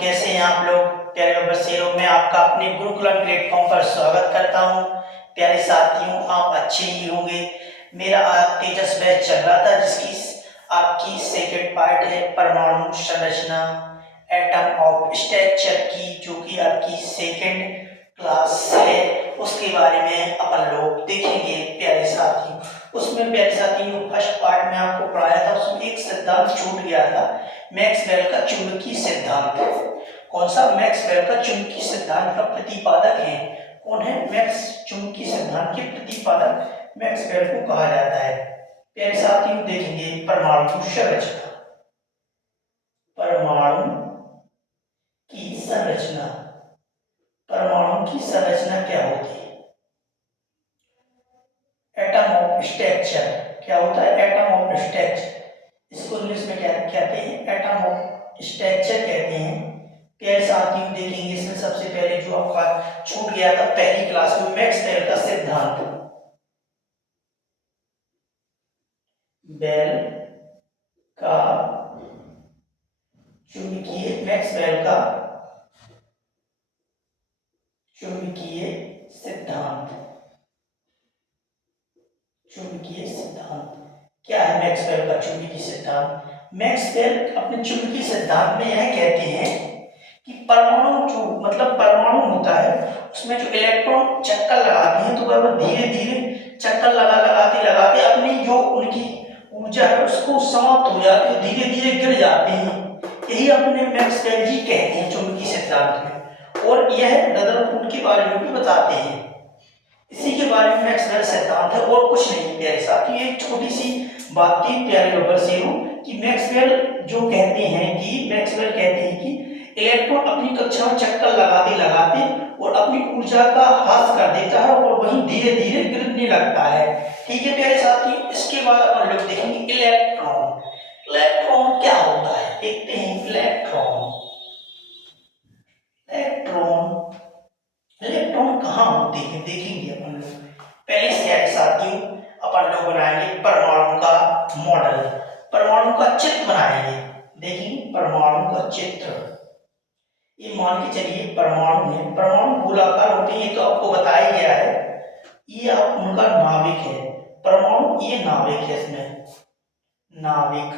कैसे हैं आप लोग। प्यारे बच्चों, मैं आपका अपने गुरुकुलम प्लेटफॉर्म पर स्वागत करता हूं। प्यारे साथियों, आप अच्छे ही होंगे। मेरा आज तेजस बैच चल रहा था, जिसकी आपकी सेकेंड पार्ट है परमाणु संरचना, एटम ऑफ स्ट्रक्चर की, जो कि आपकी सेकेंड क्लास है। उसके बारे में अपन लोग देखेंगे प्यारे साथियों। उसमें प्यारे साथियों फर्स्ट पार्ट में आपको पढ़ाया था, उसमें एक सिद्धांत छूट गया था, मैक्सवेल का चुंबकीय सिद्धांत। कौन सा? मैक्सवेल का चुंबकीय सिद्धांत का प्रतिपादक है। कौन है? चुंबकीय सिद्धांत के प्रतिपादक मैक्सवेल को कहा जाता है। प्यारे साथियों देखेंगे परमाणु संरचना। परमाणु की संरचना, परमाणु की संरचना क्या होती है? Atom of structure. क्या होता है? Atom of structure. इसको इंग्लिश में क्या कहते हैं? एटम ऑफ स्ट्रक्चर कहते हैं। प्यारे साथियों देखेंगे इसमें सबसे पहले जो आपका छूट गया था पहली क्लास में, मैक्सवेल का सिद्धांत। बेल का चुंबकीय, मैक्सवेल का चुंबकीय सिद्धांत। चुंबकीय सिद्धांत क्या है? मैक्सवेल का चुंबकीय सिद्धांत। मैक्सवेल अपने चुंबकीय सिद्धांत में यह कहते हैं कि परमाणु जो मतलब परमाणु होता है, उसमें जो इलेक्ट्रॉन चक्कर लगाते हैं, तो वह धीरे धीरे चक्कर लगाते अपनी जो उनकी ऊर्जा है उसको समाप्त हो जाती है, धीरे धीरे गिर जाते हैं। यही अपने मैक्सवेल जी कहते हैं चुंबकीय सिद्धांत में, और यह रदरफोर्ड के बारे में भी बताते हैं। इसी के बारे में मैक्सवेल सिद्धांत है और कुछ नहीं। प्यारे साथियों, ये एक छोटी सी बात थी प्यारे बब्बर से कि मैक्सवेल जो कहते हैं कि मैक्सवेल कहते हैं कि इलेक्ट्रॉन अपनी कक्षा में चक्कर लगाते और अपनी ऊर्जा का ह्रास कर देता है और वहीं धीरे धीरे गिरने लगता है। ठीक है प्यारे साथियों, इसके बाद अपन लोग देखेंगे इलेक्ट्रॉन। इलेक्ट्रॉन क्या होता है देखते हैं। इलेक्ट्रॉन, इलेक्ट्रॉन इलेक्ट्रॉन कहाँ होते हैं देखेंगे अपन लोग। पहले से साथियों अपन लोग बनाएंगे परमाणु का मॉडल, परमाणु का चित्र बनाएंगे। देखिए परमाणु का चित्र, ये मान के चलिए परमाणु है, परमाणु गोलाकार होते हैं, तो आपको बताया गया है। ये आप उनका नाभिक है परमाणु, ये नाभिक है। इसमें नाभिक,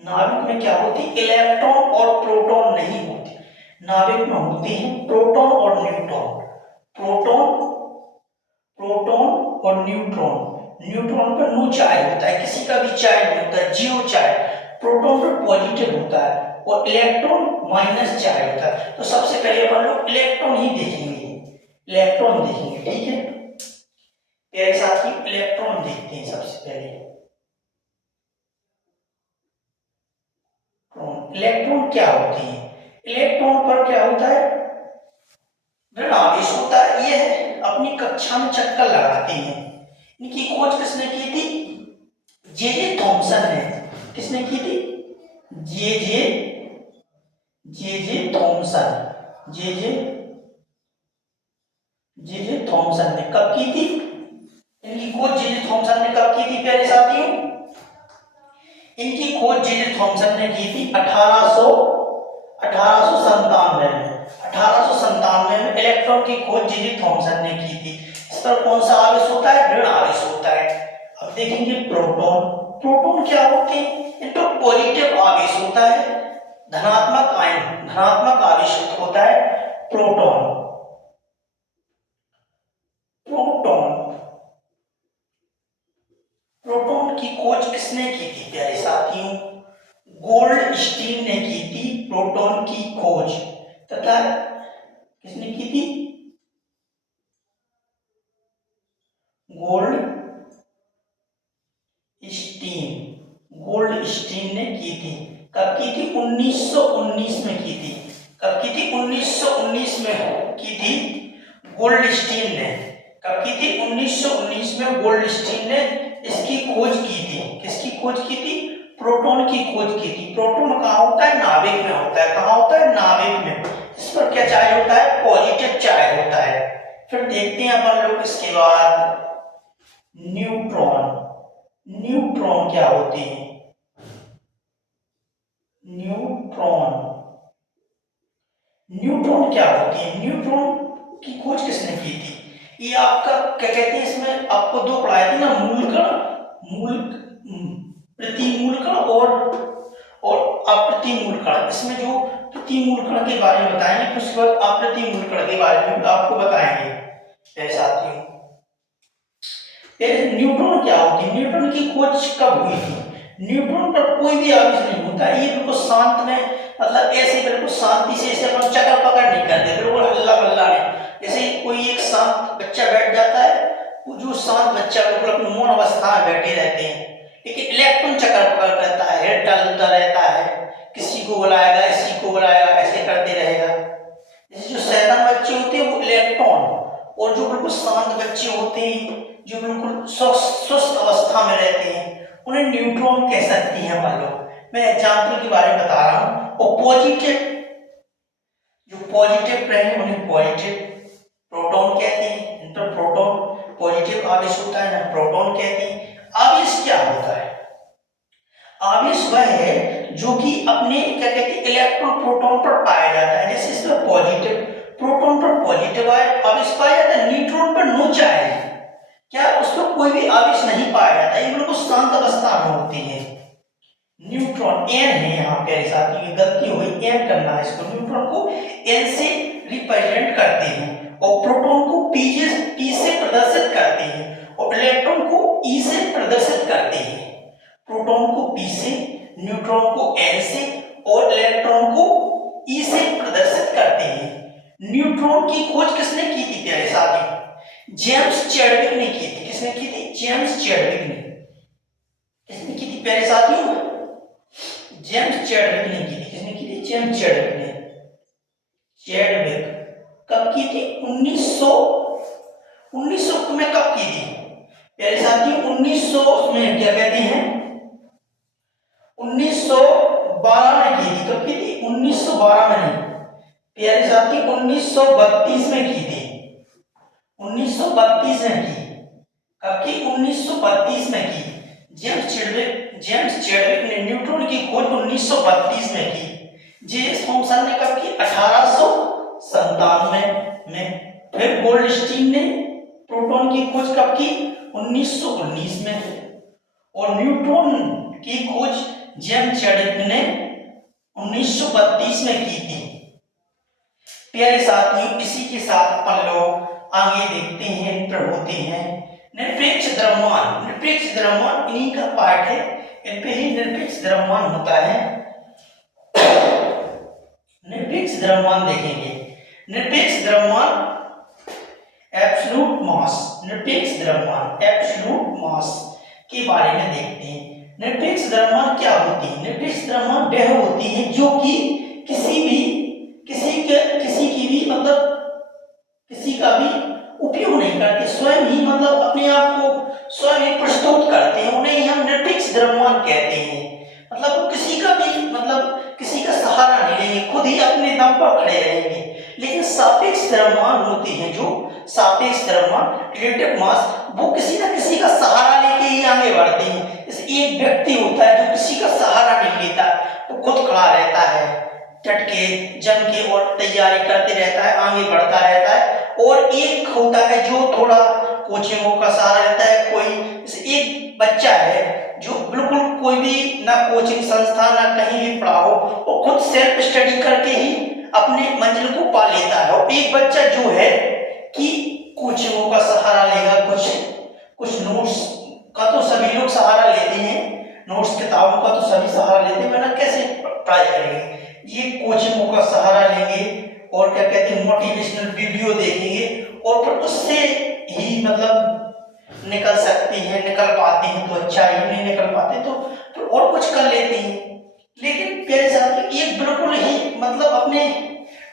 नाभिक में क्या होती है? इलेक्ट्रॉन और प्रोटॉन नहीं होती। नाभिक में होते हैं प्रोटॉन और न्यूट्रॉन। प्रोटॉन, प्रोटॉन और न्यूट्रॉन। न्यूट्रॉन पर नो चार्ज होता है, किसी का भी चार्ज नहीं होता है, जीरो चार्ज। प्रोटॉन पर पॉजिटिव होता है और इलेक्ट्रॉन माइनस चार्ज होता है। तो सबसे पहले अपन लोग इलेक्ट्रॉन ही देखेंगे, इलेक्ट्रॉन देखेंगे। ठीक है प्यारे साथी, इलेक्ट्रॉन देखते हैं सबसे पहले। इलेक्ट्रॉन क्या होते हैं? इलेक्ट्रॉन पर क्या होता है? ऋण आवेश होता है। ये अपनी कक्षा में चक्कर लगाते हैं। इनकी खोज किसने की थी? जे थॉमसन ने। किसने की थी? J Thomson. जे थॉमसन ने कब की थी? इनकी खोज जे थॉमसन ने कब की थी प्यारे साथियों? इनकी खोज जे थॉमसन ने की थी 1897 में। 1897 में इलेक्ट्रॉन की खोज जे थॉमसन ने की थी। इस पर कौन सा आवेश होता है? ऋण आवेश होता है। अब देखेंगे प्रोटॉन। प्रोटॉन क्या होते हैं? इन पर पॉजिटिव आवेश होता है, धनात्मक आयन, धनात्मक आवेश होता है प्रोटॉन। प्रोटॉन, प्रोटॉन की खोज किसने की थी प्यारे साथियों? गोल्डस्टीन ने की थी प्रोटॉन की खोज। तथा किसने की थी? गोल्डस्टीन ने की थी। कब की थी? 1919 में की थी। कब की थी? 1919 में की थी गोल्डस्टीन ने। कब की थी? 1919 में गोल्डस्टीन ने इसकी खोज की थी। किसकी खोज की थी? प्रोटॉन की खोज की थी। प्रोटॉन कहाँ होता है? नाभिक में होता है। कहाँ होता है? नाभिक में। इस पर क्या चार्ज होता है? पॉजिटिव चार्ज होता है। फिर देखते हैं अपन लोग इसके बाद न्यूट्रॉन। न्यूट्रॉन क्या होते हैं? न्यूट्रॉन, न्यूट्रॉन क्या होती है, न्यूट्रॉन की खोज किसने की थी? ये आपका क्या कहते हैं, इसमें आपको दो पढ़ाए थे ना, मूल कण, मूल प्रतिमूल कण और अप्रतिमूल कण। इसमें जो प्रतिमूल कण के बारे में बताएंगे, उसके बाद अप्रतिमूल कण के बारे में आपको बताएंगे साथियों। न्यूट्रॉन क्या होती है, न्यूट्रॉन की खोज कब हुई थी? न्यूट्रॉन पर कोई भी आवेश नहीं होता, ये बिल्कुल शांत में, मतलब ऐसे बिल्कुल शांति से, ऐसे अपन चक्कर पकड़ नहीं करते, बिल्कुल हल्ला बल्ला नहीं। जैसे कोई एक शांत बच्चा बैठ जाता है, वो जो शांत बच्चा बिल्कुल अपनी मौन अवस्था में बैठे रहते हैं, लेकिन इलेक्ट्रॉन चक्कर पकड़ करता है, हेड डालता रहता है, किसी को बुलाएगा, इसी को बुलाएगा, ऐसे करते रहेगा। जैसे जो शैतान बच्चे होते हैं वो इलेक्ट्रॉन, और जो बिल्कुल शांत बच्चे होते हैं, जो बिल्कुल स्वस्थ अवस्था में रहते हैं, उन्हें न्यूट्रॉन कह सकती हैं। मान लो मैं एग्जाम्पल के बारे में बता रहा हूँ। और पॉजिटिव, जो पॉजिटिव ग्रह उन्हें पॉजिटिव प्रोटॉन कहते हैं, इन पर प्रोटॉन पॉजिटिव आवेश होता है ना, प्रोटॉन कहते हैं। आवेश क्या होता है? आवेश वह है जो कि अपने क्या कहते हैं इलेक्ट्रॉन प्रोटॉन पर पाया जाता है। जैसे इसमें पॉजिटिव, प्रोटॉन पर पॉजिटिव आवेश पाया जाता है, न्यूट्रॉन पर नो चार्ज, क्या उसमें कोई भी आवेश नहीं पाया जाता, ये बिल्कुल शांत अवस्था में होती है। न्यूट्रॉन एन है यहाँ पे, साथियों गलती हुई, एन करना है इसको। न्यूट्रॉन को एन से रिप्रेजेंट करते हैं, और प्रोटॉन को पी से प्रदर्शित करते हैं, और इलेक्ट्रॉन को ई से प्रदर्शित करते हैं। प्रोटॉन को पी से, न्यूट्रॉन को एन से, और इलेक्ट्रॉन को ई से प्रदर्शित करते हैं। न्यूट्रॉन की खोज किसने की थी प्यारे साथियों? जेम्स चैडविक ने की थी। किसने की थी? जेम्स चैडविक ने। किसने की थी प्यारे साथियों? जेम्स चैडविक ने की थी। किसने की थी? जेम्स चैडविक ने। चैडविक कब की थी? 1900 में कब की थी प्यारे साथियों? 1900 में क्या कहते हैं, 1912 में की थी। कब की थी? 1912 में नहीं प्यारे साथियों, 1932 में की थी। 1932 में की। कब की? 1932 में की। जेम्स चैडविक ने न्यूट्रॉन की खोज 1932 में की। जे थॉमसन ने कब की? 1897 में। फिर गोल्डस्टीन ने प्रोटॉन की खोज कब की? 1919 में। और न्यूट्रॉन की खोज जेम्स चैडविक ने 1932 में की थी। प्यारे साथियों, इसी के साथ अपन लोग आगे देखते हैं, इंटर होते हैं। निरपेक्ष द्रव्यमान, निरपेक्ष द्रव्यमान इन्हीं का पार्ट है, इन पे ही निरपेक्ष द्रव्यमान होता है। निरपेक्ष द्रव्यमान देखेंगे। निरपेक्ष द्रव्यमान एब्सोल्यूट मास, निरपेक्ष द्रव्यमान एब्सोल्यूट मास के बारे में देखते हैं। निरपेक्ष द्रव्यमान क्या होती है? निरपेक्ष द्रव्यमान वह होती है जो कि किसी की भी मतलब किसी का भी उपयोग नहीं करते, स्वयं ही मतलब अपने आप को स्वयं ही प्रस्तुत करते हैं, उन्हें हम निरपेक्ष द्रव्यमान कहते हैं। मतलब वो किसी का भी मतलब किसी का सहारा नहीं लेंगे, खुद ही अपने दम पर खड़े रहेंगे। लेकिन सापेक्ष द्रव्यमान होती है, जो सापेक्ष द्रव्यमान रिलेटिव मास, वो किसी ना किसी का सहारा लेके ही आगे बढ़ते हैं। जैसे एक व्यक्ति होता है जो किसी का सहारा नहीं लेता, वो खुद खड़ा रहता है, डट के जम के और तैयारी करते रहता है, आगे बढ़ता रहता है। और एक होता है जो थोड़ा कोचिंगों का सहारा लेता है। कोई एक बच्चा है जो बिल्कुल कोई भी ना कोचिंग संस्थान ना कहीं भी पढ़ा हो, वो खुद सेल्फ स्टडी करके ही अपने मंजिल को पा लेता है। और एक बच्चा जो है कि कोचिंगों का सहारा लेगा, कुछ नोट्स का तो सभी लोग सहारा लेते हैं, नोट्स किताबों का तो सभी सहारा लेते हैं, वरना कैसे पढ़ाई करेंगे। ये कोचिंगों का सहारा लेंगे और क्या कहते हैं मोटिवेशनल वीडियो देखेंगे, और फिर उससे ही मतलब निकल सकते हैं, निकल पाते हैं तो अच्छा ही, नहीं निकल पाते तो फिर और कुछ कर लेते हैं। लेकिन प्यारे साहब ये बिल्कुल ही मतलब अपने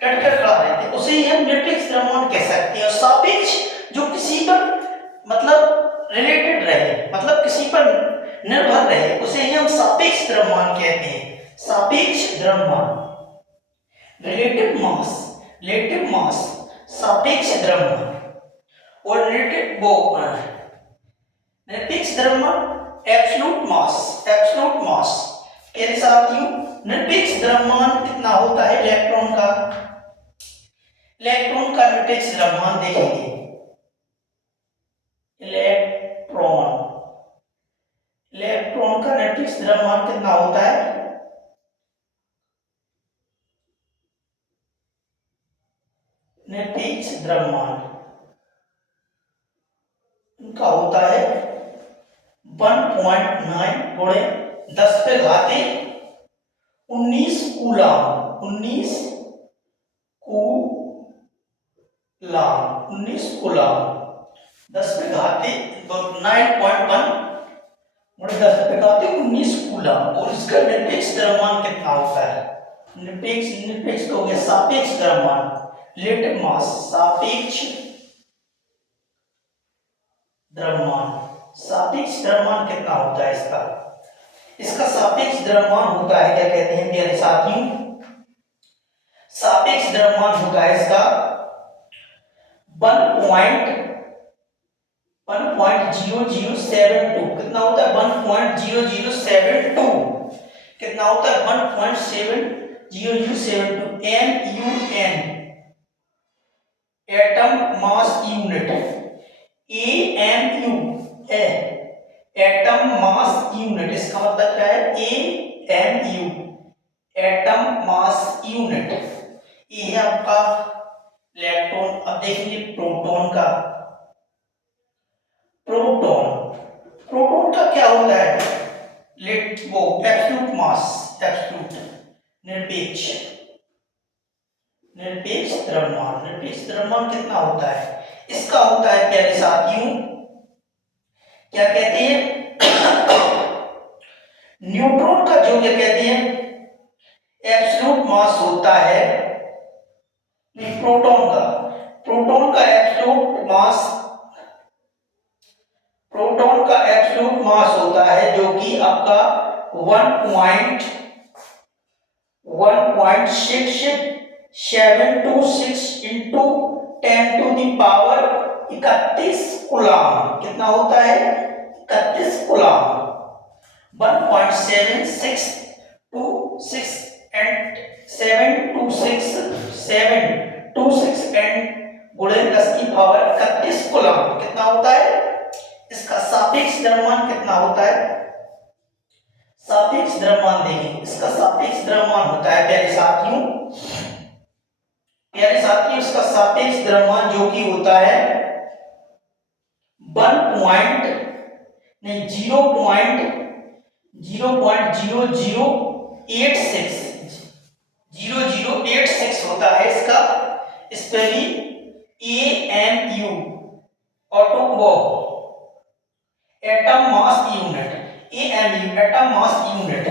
डट कर खड़ा रहते हैं, उसे ही हम निरपेक्ष द्रव्यमान कह सकते हैं। और सापेक्ष जो किसी पर मतलब रिलेटेड रहे, मतलब किसी पर निर्भर रहे, उसे ही हम सापेक्ष द्रव्यमान कहते हैं। सापेक्ष द्रव्यमान, रिलेटिव मास, सापेक्ष द्रव्यमान। और निरपेक्ष द्रव्यमान एब्सोल्यूट मास के साथियों। निरपेक्ष द्रव्यमान कितना होता है इलेक्ट्रॉन का? इलेक्ट्रॉन का निरपेक्ष द्रव्यमान देखेंगे। इलेक्ट्रॉन इलेक्ट्रॉन का निरपेक्ष द्रव्यमान कितना होता है? निरपेक्ष द्रव्यमान इनका होता है 1.9 गुणे 10 पे घाते 19 कूलाम 19 कूलाम 10 पे घाते 9.1 गुणे 10 पे घाते 19 कूलाम। और इसका निरपेक्ष द्रव्यमान कितना होता है? निरपेक्ष तो हो गया सापेक्ष द्रव्यमान, रिलेटिव मास, सापेक्ष द्रव्यमान कितना होता है इसका? इसका सापेक्ष द्रव्यमान होता है, क्या कहते हैं मेरे साथियों? सापेक्ष द्रव्यमान होता है इसका 1.0072। कितना होता है? 1.0072। कितना होता है? 1.70072 MUN, atom mass unit. AMU है एटम मास यूनिट, इसका मतलब क्या है? AMU atom mass unit. ये है आपका इलेक्ट्रॉन। अब देखेंगे प्रोटॉन का। प्रोटॉन का क्या होता है? वो एब्सोल्यूट मास, एब्सोल्यूट निरपेक्ष द्रव्यमान कितना होता है? इसका होता है प्यारे साथियों, क्या कहते हैं? न्यूट्रॉन का जो क्या कहते हैं एब्सोल्यूट मास होता है, प्रोटॉन का एब्सोल्यूट मास होता है जो कि आपका 1.676 इंटू 10⁻31 कूलाम। कितना होता है? 31 कूलाम। 1.726 एंड 726 एंड गुणे 10⁻31 कूलाम कितना होता है? इसका सापेक्ष द्रव्यमान कितना होता है? सापेक्ष द्रव्यमान देखें। इसका सापेक्ष द्रव्यमान होता है प्यारे साथियों इसका सापेक्ष द्रव्यमान जो कि होता है 0086 होता है इसका spelling. AMU auto atom mass unit. AMU atom mass unit.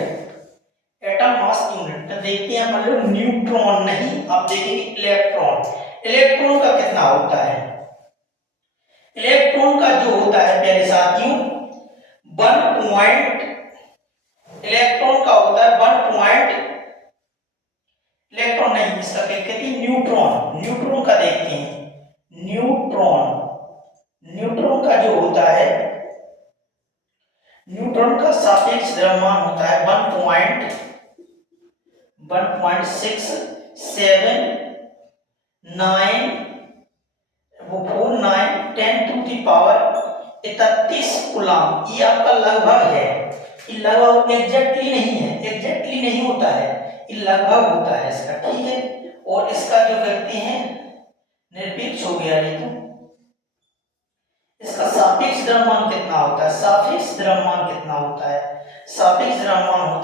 तो देखते हैं मान लो न्यूट्रॉन नहीं, आप देखेंगे इलेक्ट्रॉन का कितना होता है? इलेक्ट्रॉन का जो होता है प्यारे साथियों इलेक्ट्रॉन का होता है इलेक्ट्रॉन नहीं, इसका क्या कहते हैं? न्यूट्रॉन का देखते हैं। न्यूट्रॉन का जो होता है न्यूट्रॉन का सापेक्ष द्रव्यमान होता है 1.679 कूलाम। ये आपका लगभग है, ये लगभग एग्जैक्टली नहीं होता है, ये लगभग होता है इसका, ठीक है। और इसका जो करते हैं निरपेक्ष हो गया ये तो। इसका सापेक्ष द्रव्यमान कितना होता है? सापेक्ष द्रव्यमान होता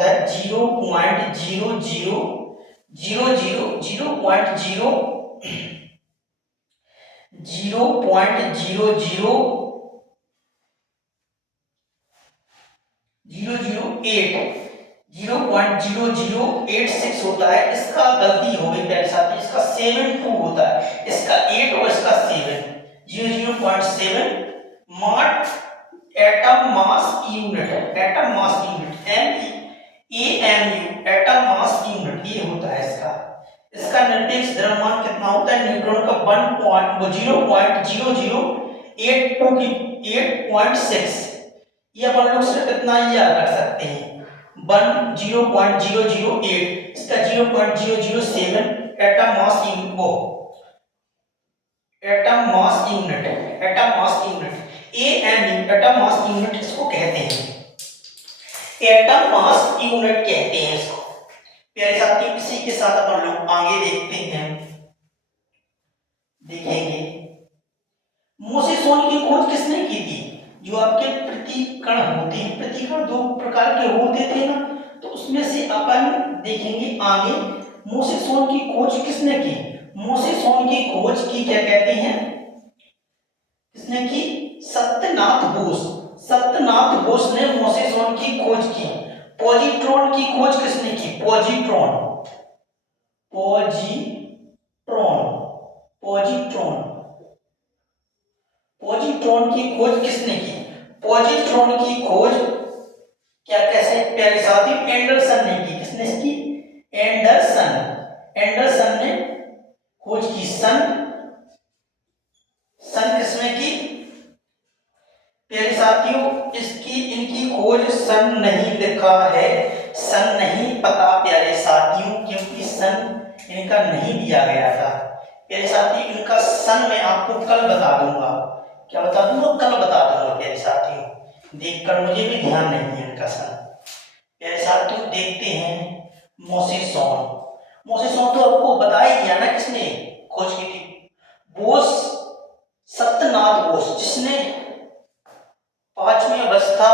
है 0.0086 होता है। इसका गलती हो गई प्यारे साथी, इसका 72 होता है, इसका 8 और इसका 7, 0.7 माट atom mass unit AMU atom mass unit ये होता है इसका। इसका निरपेक्ष द्रव्यमान कितना होता है? न्यूट्रॉन का 0.00826 ये अपन लोग सिर्फ इतना ही याद रख सकते हैं। 0.008 इसका 0.007 एटम मास यूनिट वो atom mass unit, atom mass unit, AMU atom mass unit इसको कहते हैं, एटम मास यूनिट कहते हैं इसको। प्यारे साथियों, इसी के साथ अपन लोग आगे देखते हैं, देखेंगे मोसेसोन की खोज किसने की थी। जो आपके प्रतिकण होते हैं, प्रतिकण दो प्रकार के होते थे ना, तो उसमें से अपन देखेंगे आगे मोसेसोन की खोज किसने की। मोसेसोन की खोज की क्या कहते हैं, किसने की, सत्यनाथ बोस। सत्यनाथ बोस ने मोसेसोन की खोज की। पॉजिट्रॉन की खोज किसने की, पॉजिट्रॉन, पॉजिट्रॉन, पॉजिट्रॉन, पॉजिट्रॉन की खोज किसने की। पॉजिट्रॉन की खोज क्या कैसे प्यारे साथी, एंडरसन ने की। किसने की, एंडरसन, एंडरसन ने खोज की। सन, सन किसने की प्यारे साथियों, इसकी इनकी खोज सन नहीं लिखा है, सन नहीं पता प्यारे साथियों, क्योंकि सन इनका नहीं दिया गया था। प्यारे साथियों, इनका सन मैं आपको कल बता दूंगा। क्या बता दूंगा, कल बता दूंगा प्यारे साथियों, देखकर मुझे भी ध्यान नहीं है इनका सन। प्यारे साथियों, देखते हैं मोसेसोन। मोसेसोन तो आपको बता ही दिया ना किसने खोज की थी, बोस, सत्यनाथ बोस, जिसने पांचवी अवस्था,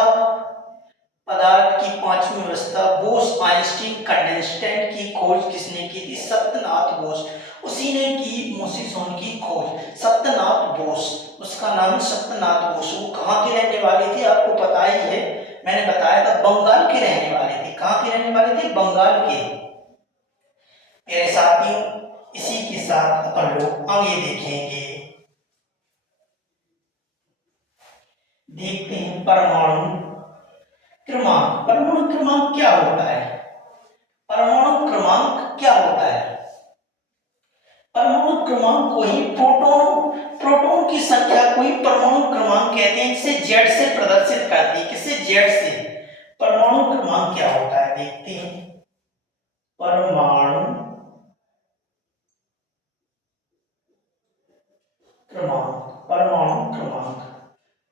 पदार्थ की पांचवी अवस्था, बोस आइंस्टीन कंडेंसेट की खोज किसने की थी, सत्यनाथ बोस। उसी ने की मोसेसोन की खोज, सत्यनाथ बोस, उसका नाम सत्यनाथ बोस। वो कहाँ के रहने वाले थे आपको पता ही है, मैंने बताया था बंगाल के रहने वाले थे। कहाँ के रहने वाले थे, बंगाल के। मेरे साथियों, इसी के साथ अपन लोग आगे देखेंगे, देखते हैं परमाणु क्रमांक। परमाणु क्रमांक क्या होता है, परमाणु क्रमांक क्या होता है। परमाणु क्रमांक को ही प्रोटॉन, प्रोटॉन की संख्या को ही परमाणु क्रमांक कहते हैं, जिसे जेड से प्रदर्शित करती है। किससे, जेड से। परमाणु क्रमांक क्या होता है, देखते हैं। परमाणु क्रमांक, परमाणु क्रमांक,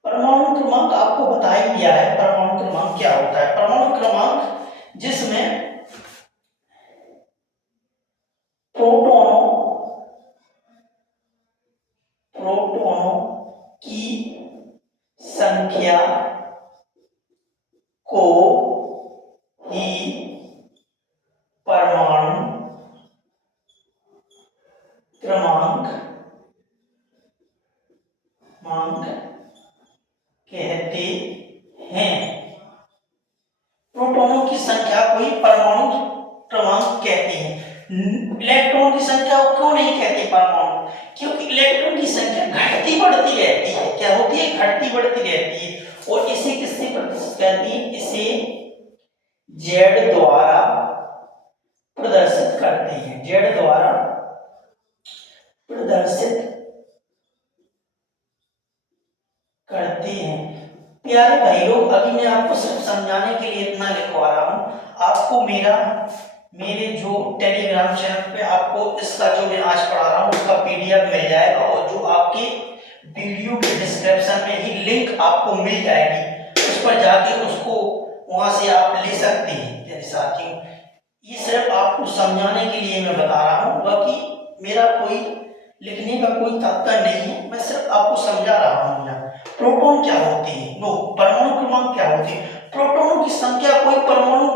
परमाणु क्रमांक आपको बता ही दिया है परमाणु क्रमांक क्या होता है। परमाणु क्रमांक जिसमें प्रोटॉनों, प्रोटॉनों की संख्या को ही परमाणु क्रमांक कहते हैं। प्रोटॉनों की संख्या को ही परमाणु क्रमांक कहते हैं। इलेक्ट्रॉन की संख्या को क्यों नहीं कहते परमाणु, क्योंकि इलेक्ट्रॉन की संख्या घटती बढ़ती रहती है। क्या होती है, घटती बढ़ती रहती है। और इसे किससे प्रदर्शित करती है, इसे जेड द्वारा प्रदर्शित करते हैं, जेड द्वारा प्रदर्शित करते हैं। प्यारे भाई लोग, अभी मैं आपको सिर्फ समझाने के लिए इतना लिखवा रहा हूँ। आपको मेरे जो टेलीग्राम चैनल पे आपको इसका जो मैं आज पढ़ा रहा हूँ उसका पीडीएफ मिल जाएगा, और जो आपके वीडियो के डिस्क्रिप्शन में ही लिंक आपको मिल जाएगी, उस पर जाके उसको वहां से आप ले सकते हैं। मेरे साथियों, ये सिर्फ आपको समझाने के लिए मैं बता रहा हूँ, बाकी मेरा कोई लिखने का कोई तात्पर्य नहीं है, मैं सिर्फ आपको समझा रहा हूँ। प्रोटॉन क्या होते हैं, नो, परमाणु क्रमांक क्या होते हैं। प्रोटॉनों की संख्या कोई परमाणु,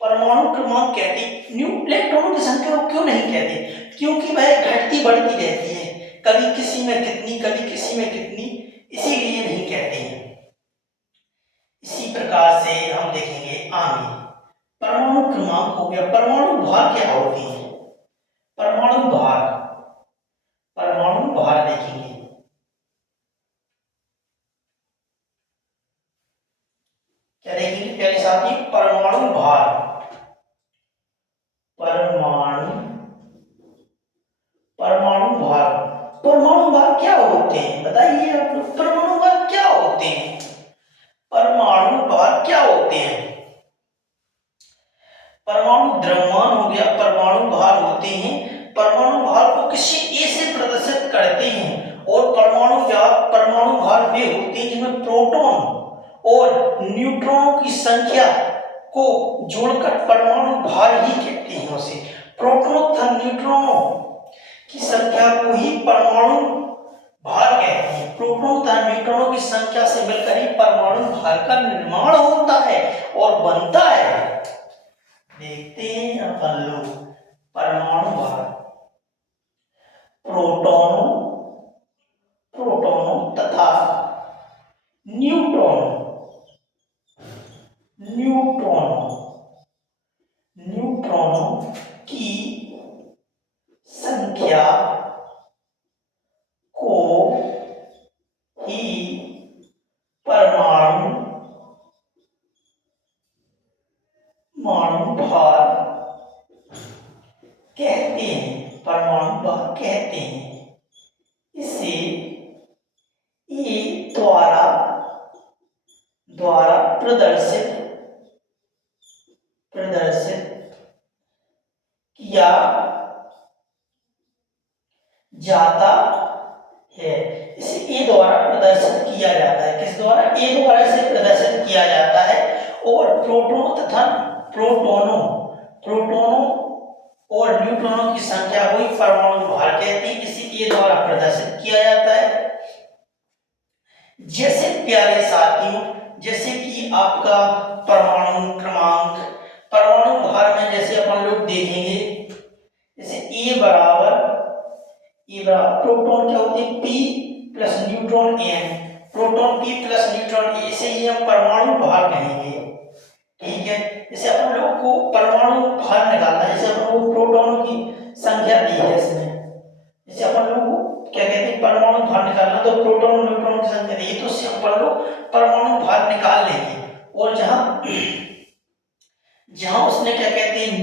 परमाणु क्रमांक कहते हैं। न्यू इलेक्ट्रॉनों की संख्या को क्यों नहीं कहते, क्योंकि वह घटती बढ़ती रहती है, कभी किसी में कितनी, कभी किसी में कितनी, इसीलिए नहीं कहते हैं। इसी प्रकार से हम देखेंगे आगे। परमाणु क्रमांक हो गया। परमाणु भार क्या होती है, परमाणु भार, परमाणु भार देखेंगे। क्या देखेंगे प्यारे साथी, परमाणु भार, परमाणु, परमाणु भार। परमाणु भार क्या होते हैं, बताइए आप लोग, परमाणु भार क्या होते हैं, परमाणु भार क्या होते हैं। परमाणु द्रव्यमान हो गया, परमाणु भार होते हैं। परमाणु भार को किसी ए से प्रदर्शित करते करते हैं। और परमाणु भार वे होते हैं जिनमें प्रोटॉन और न्यूट्रॉनों की संख्या को जोड़कर परमाणु भार ही कहते हैं उसे। प्रोटॉन तथा न्यूट्रॉनों की संख्या को ही परमाणु भार कहते हैं। प्रोटॉन तथा न्यूट्रॉनों की संख्या से मिलकर ही परमाणु भार का निर्माण होता है और बनता है। देखते हैं अपन लोग परमाणु भार। प्रोटॉनों तथा न्यूट्रॉनों की संख्या को ही परमाणु भार कहते हैं। परमाणु भार कहते हैं। इसे ए द्वारा प्रदर्शित किया जाता है। इसे ए द्वारा प्रदर्शित किया जाता है। किस द्वारा? ए द्वारा इसे प्रदर्शित किया जाता है। और प्रोटॉनों और न्यूट्रॉनों की संख्या को ही परमाणु भार कहते हैं। इसे ए द्वारा प्रदर्शित किया जाता है। जैसे प्यारे साथियों, जैसे कि आपका परमाणु क्रमांक, परमाणु भार में जैसे अपन लोग देखेंगे, जैसे ए बराबर प्रोटॉन क्या होते हैं? P plus neutron N। Proton P plus neutron A, इसे ही हम परमाणु भार कहेंगे। ठीक है। जैसे अपन लोग को परमाणु भार निकालना है, जैसे अपन लोग प्रोटॉनों की संख्या दी है इसमें, जैसे अपन लोग क्या कहते हैं परमाणु भार निकालना, तो प्रोटॉन और न्यूट्रॉन की संख्या दी है, तो उससे अपन लोग परमाणु भार निकाल लेंगे। और जहां उसने क्या कहते हैं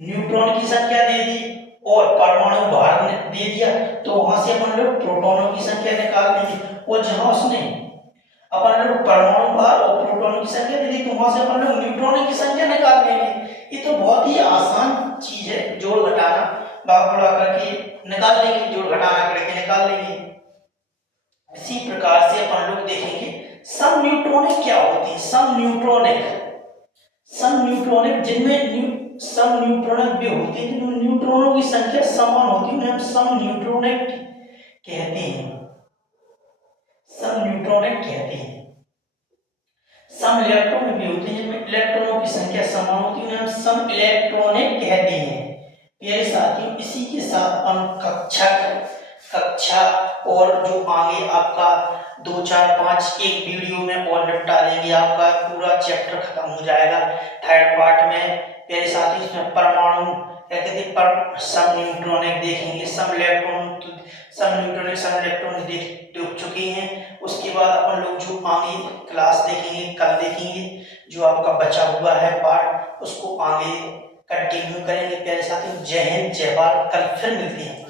न्यूट्रॉन की संख्या दे दी और परमाणु भार दे दिया, तो वहां से अपन लोग प्रोटॉनों की संख्या निकाल लेंगे। और जहां उसने अपन लोग परमाणु भार और प्रोटॉनों की संख्या दे दी, तो वहां से अपन लोग न्यूट्रॉनों की संख्या निकाल लेंगे। ये तो बहुत ही आसान चीज है, जोड़ घटाना भाग बढ़ा करके निकाल लेंगे, जोड़ घटाना करके निकाल लेंगे। इसी प्रकार से अपन लोग देखेंगे समन्यूट्रॉनिक क्या होती है। समन्यूट्रॉनिक जिनमें समन्यूट्रॉनिक भी होते हैं, जिनमें न्यूट्रॉनों की संख्या समान होती है, उन्हें हम समन्यूट्रॉनिक कहते हैं। सम इलेक्ट्रॉन भी होते हैं, जिनमें इलेक्ट्रॉनों की संख्या समान होती है, उन्हें हम सम इलेक्ट्रॉनिक कहते हैं। प्यारे साथियों, इसी के साथ हम कक्षा और जो आगे आपका 2, 4, 5 एक वीडियो में और निपटा देंगे, आपका पूरा चैप्टर खत्म हो जाएगा। थर्ड पार्ट में प्यारे साथियों इसमें परमाणु क्या कहते हैं समन्यूट्रॉनिक देखेंगे, सम इलेक्ट्रॉनिक देख चुके हैं। उसके बाद अपन लोग जो आगे क्लास देखेंगे, कल देखेंगे, जो आपका बचा हुआ है पार्ट, उसको आगे कंटिन्यू करेंगे। प्यारे साथियों, जय हिंद, जय भारत। कल फिर मिलते हैं।